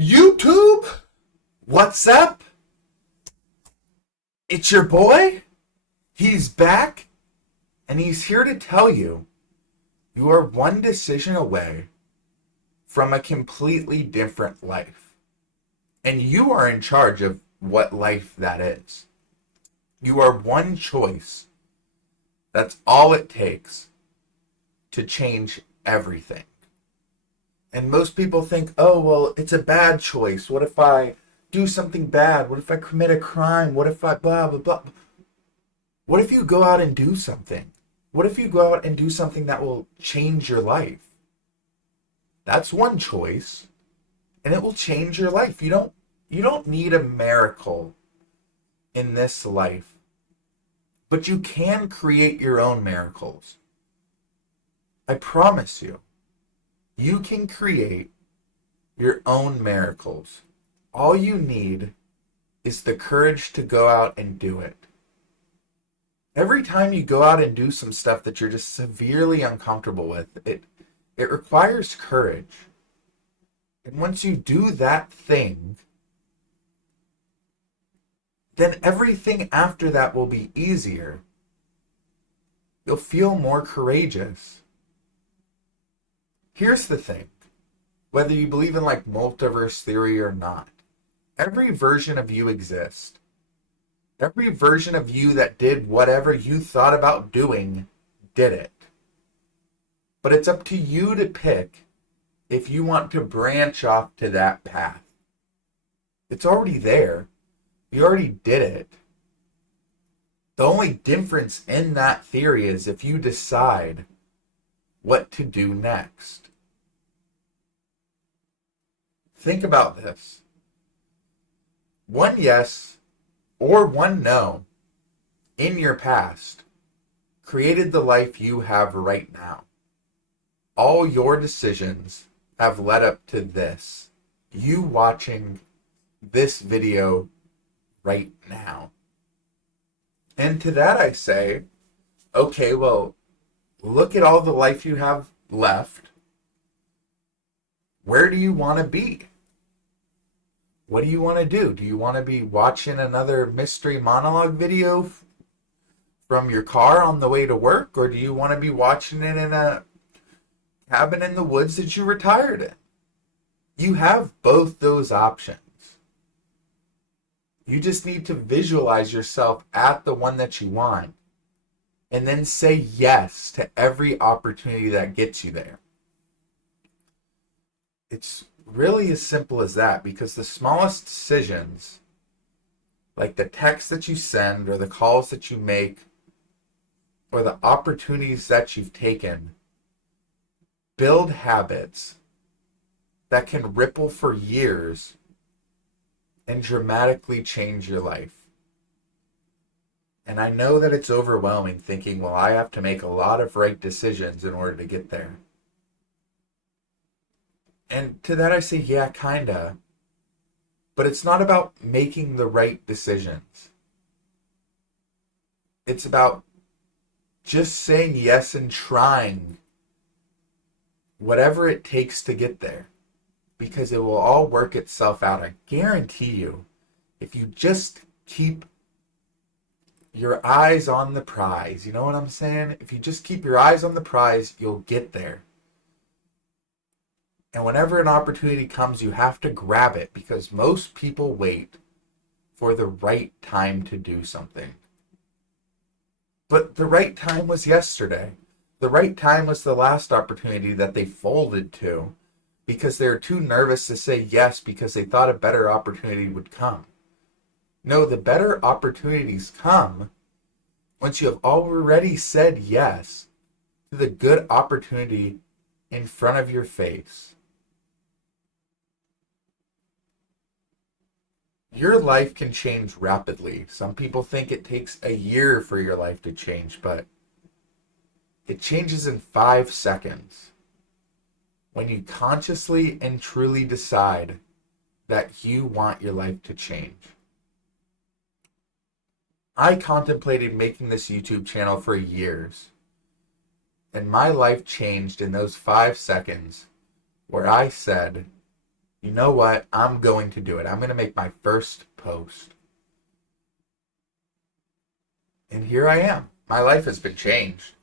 YouTube, what's up? It's your boy. He's back, and he's here to tell you you are one decision away from a completely different life. And you are in charge of what life that is. You are one choice. That's all it takes to change everything. And most people think, oh, well, it's a bad choice. What if I do something bad? What if I commit a crime? What if I blah, blah, blah? What if you go out and do something? What if you go out and do something that will change your life? That's one choice, and it will change your life. You don't need a miracle in this life, but you can create your own miracles. I promise you. You can create your own miracles. All you need is the courage to go out and do it. Every time you go out and do some stuff that you're just severely uncomfortable with, it requires courage. And once you do that thing, then everything after that will be easier. You'll feel more courageous. Here's the thing, whether you believe in like multiverse theory or not, every version of you exists. Every version of you that did whatever you thought about doing did it. But it's up to you to pick if you want to branch off to that path. It's already there. You already did it. The only difference in that theory is if you decide what to do next. Think about this. One yes or one no in your past created the life you have right now. All your decisions have led up to this. You watching this video right now. And to that I say, okay, well, look at all the life you have left. Where do you want to be? What do you want to do? Do you want to be watching another mystery monologue video from your car on the way to work? Or do you want to be watching it in a cabin in the woods that you retired in? You have both those options. You just need to visualize yourself at the one that you want and then say yes to every opportunity that gets you there. It's really as simple as that, because the smallest decisions, like the text that you send or the calls that you make or the opportunities that you've taken, build habits that can ripple for years and dramatically change your life. And I know that it's overwhelming thinking, well, I have to make a lot of right decisions in order to get there. And to that I say, yeah, kinda. But it's not about making the right decisions. It's about just saying yes and trying whatever it takes to get there. Because it will all work itself out. I guarantee you, if you just keep your eyes on the prize, you know what I'm saying? If you just keep your eyes on the prize, you'll get there. And whenever an opportunity comes, you have to grab it, because most people wait for the right time to do something. But the right time was yesterday. The right time was the last opportunity that they folded to because they were too nervous to say yes because they thought a better opportunity would come. No, the better opportunities come once you have already said yes to the good opportunity in front of your face. Your life can change rapidly. Some people think it takes a year for your life to change, but it changes in 5 seconds. When you consciously and truly decide that you want your life to change. I contemplated making this YouTube channel for years, and my life changed in those 5 seconds where I said, you know what? I'm going to do it. I'm going to make my first post. And here I am. My life has been changed.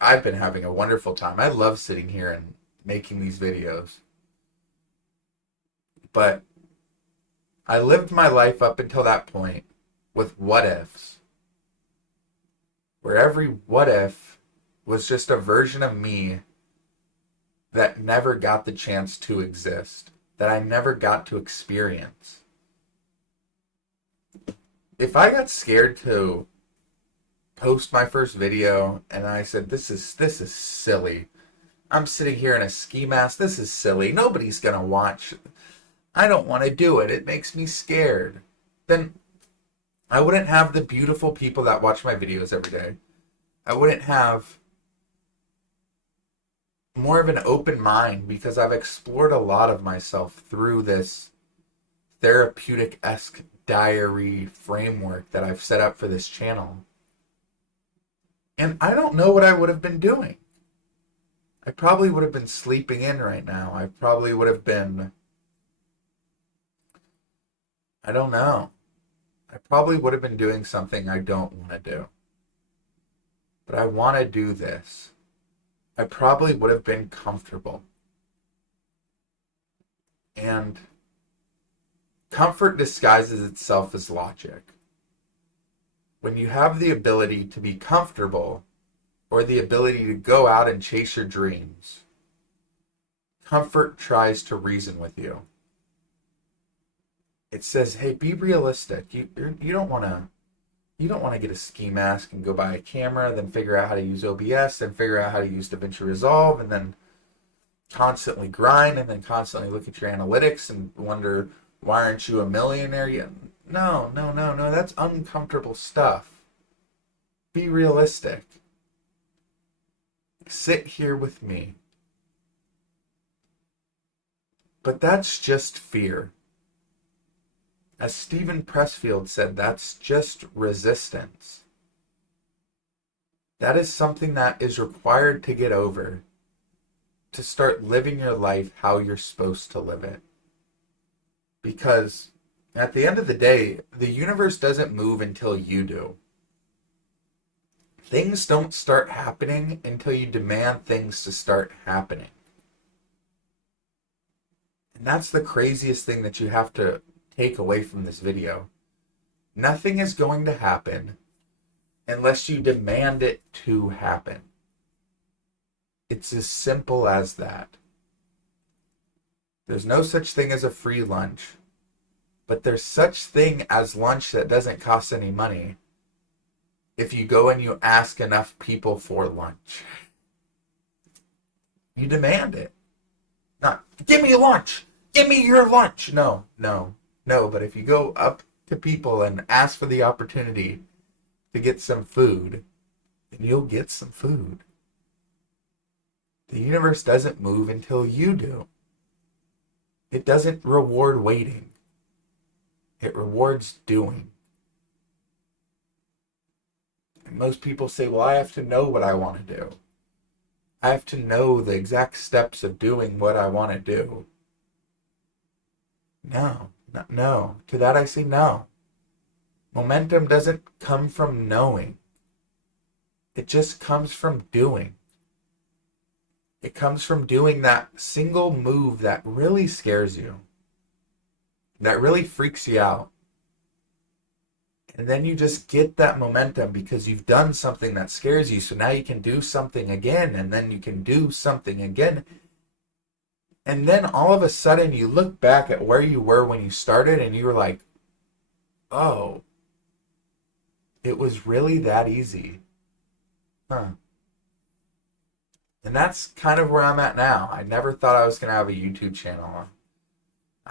I've been having a wonderful time. I love sitting here and making these videos. But I lived my life up until that point with what ifs, where every what if was just a version of me that never got the chance to exist, that I never got to experience. If I got scared to post my first video and I said, this is silly. I'm sitting here in a ski mask. This is silly. Nobody's going to watch. I don't want to do it. It makes me scared. Then I wouldn't have the beautiful people that watch my videos every day. I wouldn't have more of an open mind because I've explored a lot of myself through this therapeutic-esque diary framework that I've set up for this channel. And I don't know what I would have been doing. I probably would have been sleeping in right now. I probably would have been, I don't know. I probably would have been doing something I don't want to do. But I want to do this. I probably would have been comfortable. And comfort disguises itself as logic. When you have the ability to be comfortable or the ability to go out and chase your dreams, comfort tries to reason with you. It says, hey, be realistic. You don't want to get a ski mask and go buy a camera, then figure out how to use OBS, then figure out how to use DaVinci Resolve, and then constantly grind, and then constantly look at your analytics and wonder, why aren't you a millionaire yet? No. That's uncomfortable stuff. Be realistic. Sit here with me. But that's just fear. As Stephen Pressfield said, that's just resistance. That is something that is required to get over, to start living your life how you're supposed to live it. Because at the end of the day, the universe doesn't move until you do. Things don't start happening until you demand things to start happening. And that's the craziest thing that you have to take away from this video. Nothing is going to happen unless you demand it to happen. It's as simple as that. There's no such thing as a free lunch, but there's such thing as lunch that doesn't cost any money if you go and you ask enough people for lunch. You demand it. Not, give me lunch! Give me your lunch! No. But if you go up to people and ask for the opportunity to get some food, then you'll get some food. The universe doesn't move until you do. It doesn't reward waiting. It rewards doing. And most people say, well, I have to know what I want to do. I have to know the exact steps of doing what I want to do. No. To that I say no. Momentum doesn't come from knowing. It just comes from doing. It comes from doing that single move that really scares you, that really freaks you out. And then you just get that momentum because you've done something that scares you. So now you can do something again, and then you can do something again. And then all of a sudden you look back at where you were when you started and you were like, oh, it was really that easy. Huh. And that's kind of where I'm at now. I never thought I was going to have a YouTube channel.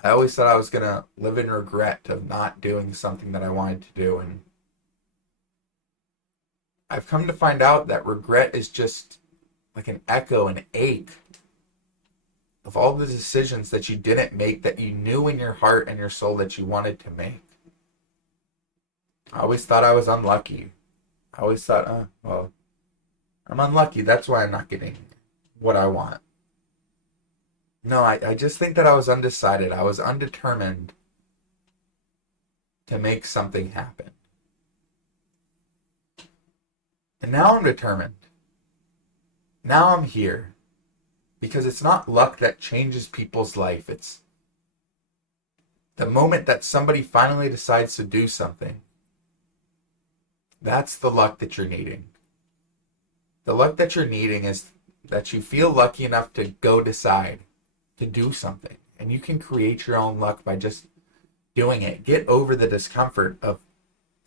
I always thought I was going to live in regret of not doing something that I wanted to do. And I've come to find out that regret is just like an echo, an ache of all the decisions that you didn't make that you knew in your heart and your soul that you wanted to make. I always thought I was unlucky. I always thought, well, I'm unlucky. That's why I'm not getting what I want. No, I just think that I was undecided. I was undetermined to make something happen. And now I'm determined. Now I'm here. Because it's not luck that changes people's life. It's the moment that somebody finally decides to do something. That's the luck that you're needing. The luck that you're needing is that you feel lucky enough to go decide to do something. And you can create your own luck by just doing it. Get over the discomfort of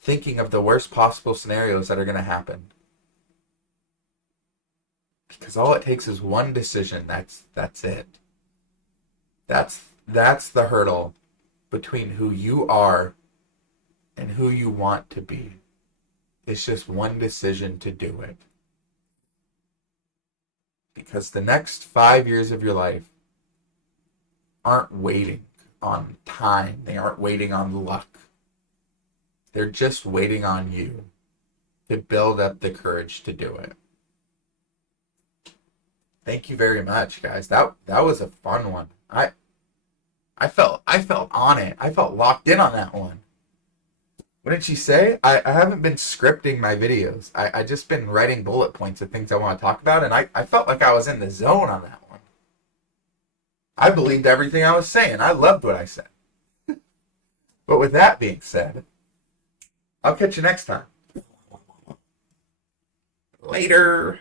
thinking of the worst possible scenarios that are going to happen. Because all it takes is one decision. That's it. That's the hurdle between who you are and who you want to be. It's just one decision to do it. Because the next 5 years of your life aren't waiting on time. They aren't waiting on luck. They're just waiting on you to build up the courage to do it. Thank you very much, guys. That was a fun one. I felt on it. I felt locked in on that one. What did she say? I haven't been scripting my videos. I just been writing bullet points of things I want to talk about, and I felt like I was in the zone on that one. I believed everything I was saying. I loved what I said. But with that being said, I'll catch you next time. Later.